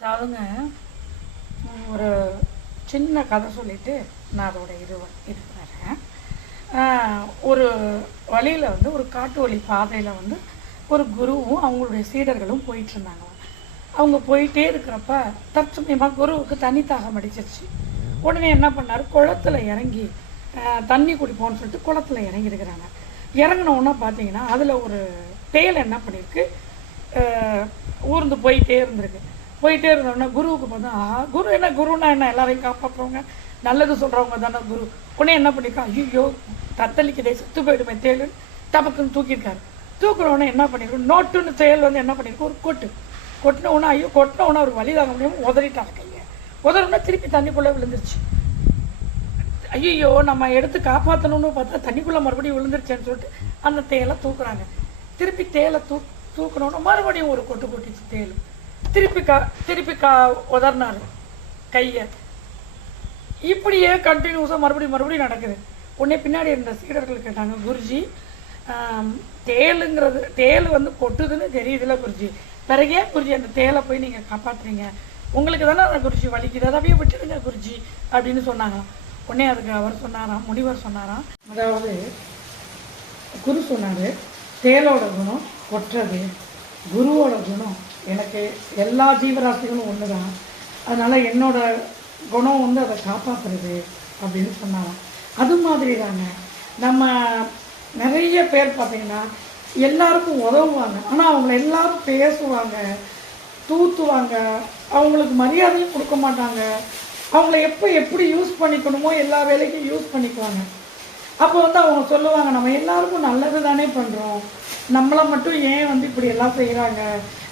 அதாவதுங்க ஒரு சின்ன கதை சொல்லிவிட்டு நான் அதோட இதுக்கு வரேன். ஒரு வழியில் வந்து ஒரு காட்டு வழி பாதையில் வந்து ஒரு குருவும் அவங்களுடைய சீடர்களும் போயிட்டுருந்தாங்க. அவங்க போயிட்டே இருக்கிறப்ப தற்சமயமாக குருவுக்கு தண்ணி தாகம் அடிச்சிருச்சு. உடனே என்ன பண்ணார், குளத்தில் இறங்கி தண்ணி குடிப்போம்னு சொல்லிட்டு குளத்தில் இறங்கியிருக்கிறாங்க. இறங்கினோன்னா பார்த்தீங்கன்னா அதில் ஒரு தேல் என்ன பண்ணியிருக்கு, ஊர்ந்து போயிட்டே இருந்திருக்கு. போயிட்டே இருந்தோடனே குருவுக்கு பார்த்தா, குரு என்ன, குருன்னா என்ன, எல்லாரையும் காப்பாற்றுறவங்க, நல்லது சொல்கிறவங்க தானே குரு. உடனே என்ன பண்ணியிருக்கா, ஐயோ தத்தளிக்கதே செத்து போயிடுமே தேலுன்னு டபக்குன்னு தூக்கியிருக்காரு. தூக்குறவுடனே என்ன பண்ணியிருக்கோம், நோட்டுன்னு தேல் வந்து என்ன பண்ணியிருக்கு, ஒரு கொட்டின உடனே, ஐயோ கொட்டின உடனே அவர் வழி தாங்க முடியாமல் உதறிட்டாங்க கையை. உதறினா திருப்பி தண்ணிக்குள்ளே விழுந்துருச்சு. ஐயோ நம்ம எடுத்து காப்பாற்றணும்னு பார்த்தா தண்ணிக்குள்ளே மறுபடியும் விழுந்துருச்சேன்னு சொல்லிட்டு அந்த தேலை தூக்குறாங்க. திருப்பி தேலை தூக்கணுன்னு மறுபடியும் ஒரு கொட்டிச்சு தேல். திருப்பி உதறினாரு கையை. இப்படியே கண்டினியூஸாக மறுபடியும் நடக்குது. உடனே பின்னாடி இருந்த சீடர்கள் கேட்டாங்க, குருஜி தேல் வந்து கொட்டுதுன்னு தெரியுதுல்ல குருஜி, பிறகே குருஜி அந்த தேலை போய் நீங்கள் காப்பாற்றுறீங்க, உங்களுக்கு தானே அந்த குருஜி வலிக்குது, அதையே விட்டுடுங்க குருஜி அப்படின்னு சொன்னாங்களாம். உடனே அதுக்கு அவர் சொன்னாராம், முனிவர் சொன்னாராம், அதாவது குரு சொன்னார், தேலோட குணம் கொட்டுறது, குருவோட குணம் எனக்கு எல்லா ஜீவராசிகளும் ஒன்று தான், அதனால் என்னோட குணம் வந்து அதை காப்பாற்றுறது அப்படின்னு சொன்னாராம். அது மாதிரி தாங்க நம்ம நிறைய பேர் பார்த்திங்கன்னா எல்லாருக்கும் உதவுவாங்க, ஆனால் அவங்கள எல்லாரும் பேசுவாங்க, தூத்துவாங்க, அவங்களுக்கு மரியாதையும் கொடுக்க மாட்டாங்க, அவங்கள எப்படி யூஸ் பண்ணிக்கணுமோ எல்லா வேலைக்கும் யூஸ் பண்ணிக்குவாங்க. அப்போ வந்து அவங்க சொல்லுவாங்க, நம்ம எல்லாருக்கும் நல்லது தானே பண்ணுறோம், நம்மளை மட்டும் ஏன் வந்து இப்படி எல்லாம் செய்கிறாங்க,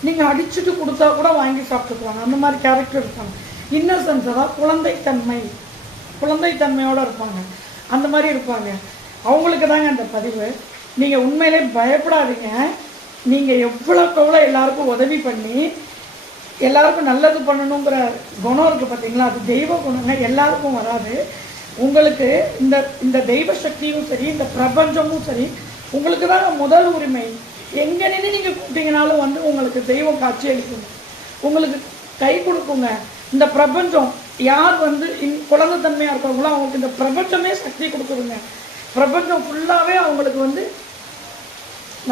நீங்கள் அடிச்சுட்டு கொடுத்தா கூட வாங்கி சாப்பிட்டுக்குவாங்க. அந்த மாதிரி கேரக்டர் இருப்பாங்க. இன்னசென்ஸ், அதாவது குழந்தைத்தன்மையோடு இருப்பாங்க. அந்த மாதிரி இருப்பாங்க. அவங்களுக்கு தாங்க அந்த பதிவு. நீங்கள் உண்மையிலே பயப்படாதீங்க. நீங்கள் எவ்வளோக்கு எல்லாருக்கும் உதவி பண்ணி எல்லாருக்கும் நல்லது பண்ணணுங்கிற குணம் இருக்குது பார்த்தீங்களா, அது தெய்வ குணங்க, எல்லாருக்கும் வராது. உங்களுக்கு இந்த தெய்வ சக்தியும் சரி, இந்த பிரபஞ்சமும் சரி, உங்களுக்கு தாங்க முதல் உரிமை. எங்கே நின்று நீங்கள் கூப்பிட்டீங்கனாலும் வந்து உங்களுக்கு தெய்வம் காட்சி அளிக்குங்க, உங்களுக்கு கை கொடுக்குங்க. இந்த பிரபஞ்சம் யார் வந்து குழந்தைத்தன்மையாக இருக்காங்களோ அவங்களுக்கு இந்த பிரபஞ்சமே சக்தி கொடுக்குதுங்க. பிரபஞ்சம் ஃபுல்லாகவே அவங்களுக்கு வந்து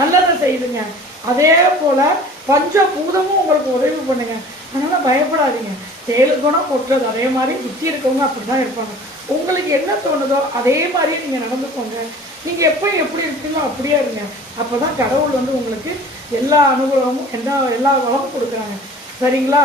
நல்லதை செய்யுதுங்க. அதே போல் பஞ்சபூதமும் உங்களுக்கு உதவி பண்ணுங்க. அதனால் பயப்படாதீங்க. தேலுக்குனா கொட்டுறது, அதே மாதிரி சுற்றி இருக்கவங்க அப்படி தான் இருப்பாங்க. உங்களுக்கு என்ன தோணுதோ அதே மாதிரியே நீங்கள் நடந்துக்கோங்க. நீங்கள் எப்படி இருக்கீங்களோ அப்படியே இருங்க. அப்போ தான் கடவுள் வந்து உங்களுக்கு எல்லா அனுகூலமும் எல்லா வளமும் கொடுக்குறாங்க. சரிங்களா?